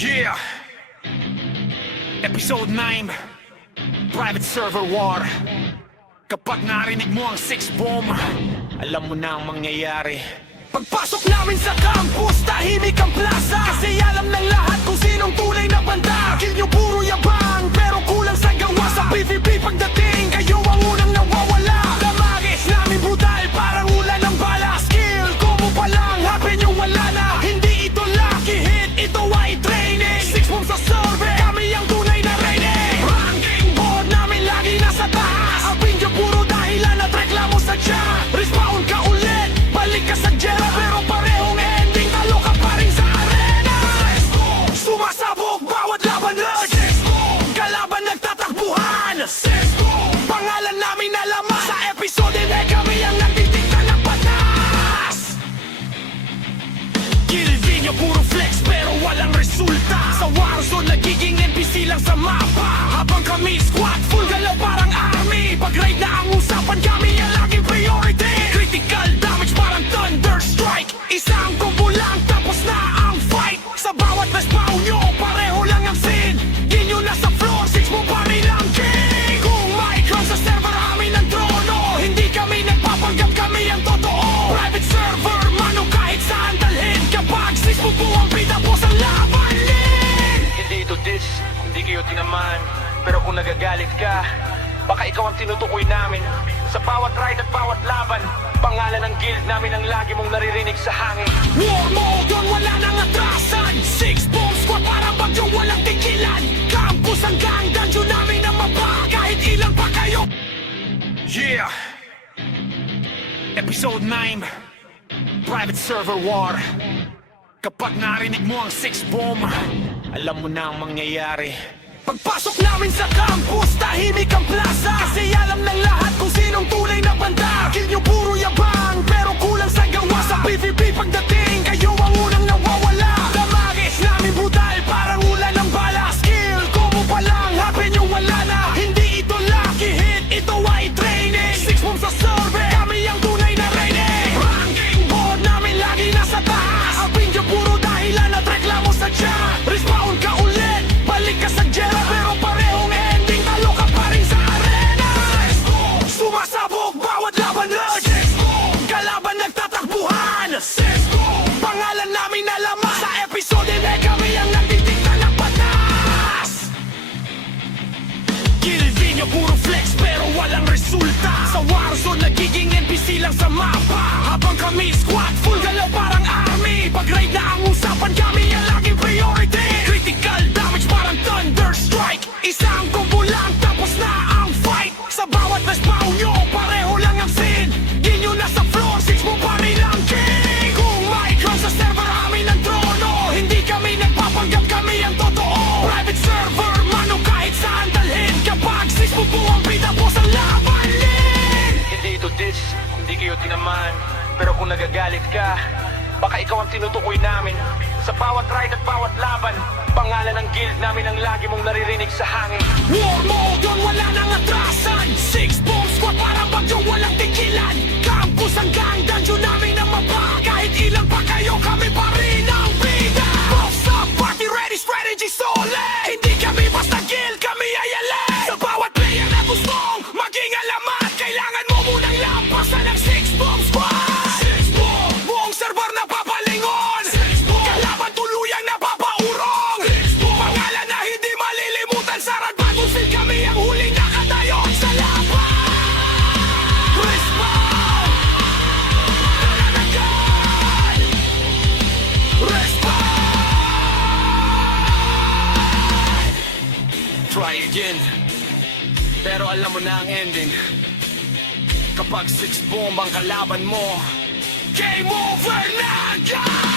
Yeah! Episode 9 Private Server War. Kapag narinig mo ang 6 bomb, alam mo na ang mangyayari. Pagpasok namin sa campus, tahimik ang plaza, kasi alam ng lahat kung sinong tunay na banda. Kill nyo puro yabang, pero kulang sa gawa. Sa PvP pagdating, kayo ang unang nawawala. Damagis namin brutal, parang ulan ng bala. Skill, combo pa lang, happen yung wala na. Hindi ito lucky hit, ito ay training. 6 bombs sa survey, kami ang tunay na rating. Ranking board namin lagi nasa taas. Ang pinjo puro dahilan at reklamo sa chat. Respawn ka ulit, balik ka sa jail, pero parehong ending, talo ka pa rin sa arena. Sumasabog bawat laban, Lord. Kalaban nagtatakbuhan. Pangalan namin alaman. Sa episode na kami ang nagtitignan ng batas. Gildi nyo puro flex pero walang resulta. Sa Warzone nagiging NPC lang sa mapa. Habang kami squad full galaw parang army. Pag raid na ang usapan kami ang laging priority. Critical damage parang thunder strike. Isang combo lang tapos na ang fight. Sa bawat respawn nyo pareho lang ang scene. Di nyo nasa floor 6 mo pa rin ang king. Kung may crown sa server amin ang trono. Hindi kami nagpapanggap, kami ang totoo. Private server mano kahit saan dalhin. Kapag 6 mo po ang bida boss ang labanin. Hindi ito diss, hindi kayo tinaman. Pero kung nagagalit ka, baka ikaw ang tinutukoy namin. Sa bawat ride at bawat laban, pangalan ng guild namin ang lagi mong naririnig sa hangin. War mode doon wala nang atrasan. 6 bomb squad parang bagyo walang tigilan. Campus hanggang dungeon namin ang mapa. Kahit ilan pa kayo. Yeah! Episode 9 Private Server War. Kapag narinig mo ang 6 bomb, alam mo na ang mangyayari. Pagpasok namin sa campus, tahimik ang plaza, kasi alam ng lahat kung sinong tunay na banda. Kill nyo puro yabang, pero kulang sa gawa. Sa PvP pagdating, kayo ang unang nawawala. Damagis namin brutal, parang ulan ng bala. Skill, combo pa lang, happen yung wala na. Hindi ito lucky hit, ito ay training. 6 bombs sa survey, kami ang tunay na rating. Ranking board namin lagi nasa taas. Ang pinjo puro dahilan at reklamo sa chat. Respawn ka ulit, balik ka sa jail, pero parehong ending, talo ka pa rin sa arena. Sumasabog bawat laban, Lord. Kalaban nagtatakbuhan. Pangalan namin alaman. Sa episode na kami ang nagtitignan ng batas. Gildi nyo puro flex pero walang resulta. Sa Warzone nagiging NPC lang sa mapa. Habang kami squad full galaw parang army. Pag raid na ang usapan kami ang laging priority. Critical damage parang thunder strike. Isang combo lang tapos na ang fight. Sa bawat respawn nyo pareho lang ang scene. Di nyo nasa floor 6 mo pa rin ang king. Kung may crown sa server amin ang trono. Hindi kami nagpapanggap, kami ang totoo. Private server mano kahit saan dalhin. Kapag 6 mo po ang bida boss ang labanin. Hindi ito diss, hindi kayo tinaman. Pero kung nagagalit ka, baka ikaw ang tinutukoy namin. Sa bawat ride at bawat laban, pangalan ng guild namin ang lagi mong naririnig sa hangin. War mode doon wala nang atrasan. 6 bomb squad parang bagyo walang tigilan. Campus hanggang dungeon namin ang mapa. Kahit ilan pa kayo, kami pa rin ang bida. Boss up, party ready, strategy solid. Hindi kami basta guild, kami ay alay. Sa bawat player na gustong maging alamat, kailangan mo munang lampasan ng 6 bomb squad. 6 bomb, buong server na papalingon. 6 bomb, kalaban tuluyang napapaurong. 6 bomb, pangalan na hindi malilimutan. Sarad bagong sil kami ang huling nakatayo sa laban. Respawn, nananagan. Respawn. Try again, pero alam mo na ang ending. Kapag 6 bomb ang kalaban mo, game over na agad!